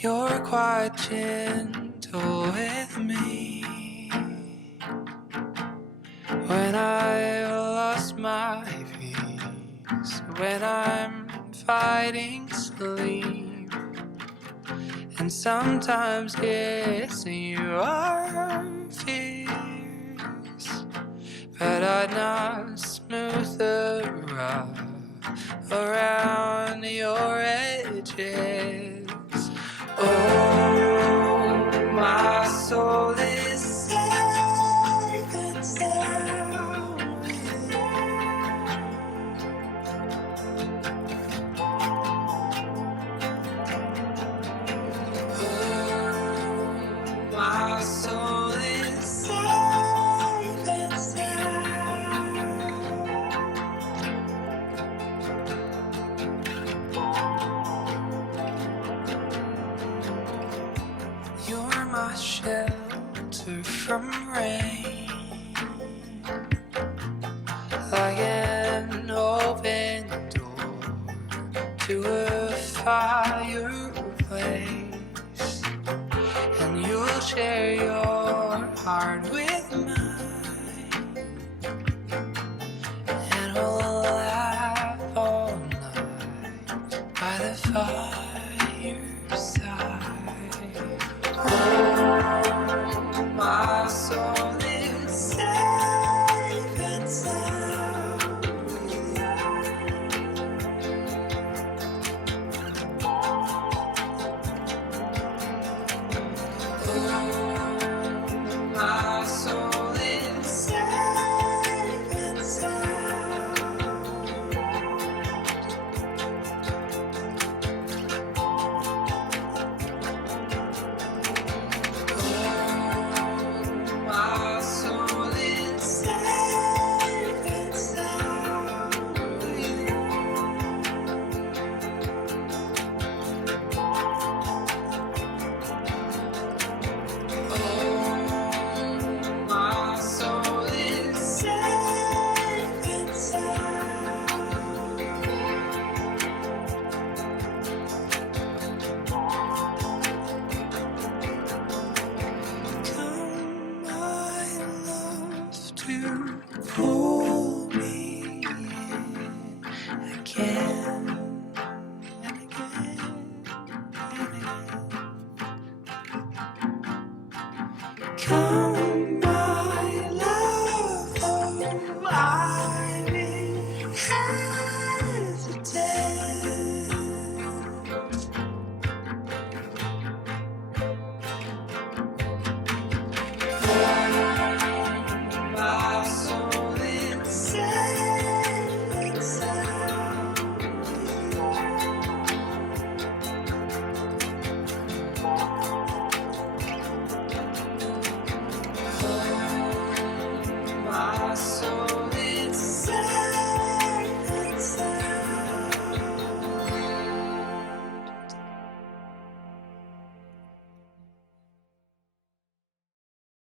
You're quite gentle with me when I've lost my peace, when I'm fighting sleep, and sometimes guessing you are fierce, but I'd not smooth the rough around your edges. Oh, my soul is safe and sound with you. Oh, my soul is safe and sound. You're my shelter from rain, like an open door to a fireplace, and you'll share your heart with mine, and we'll laugh all night by the fireside. Oh, my soul is safe and sound with you. Oh, my soul is safe and sound. My soul is safe and sound with you. Oh, my soul is safe and sound. Come, my love, to pull me in again and again and again. Come,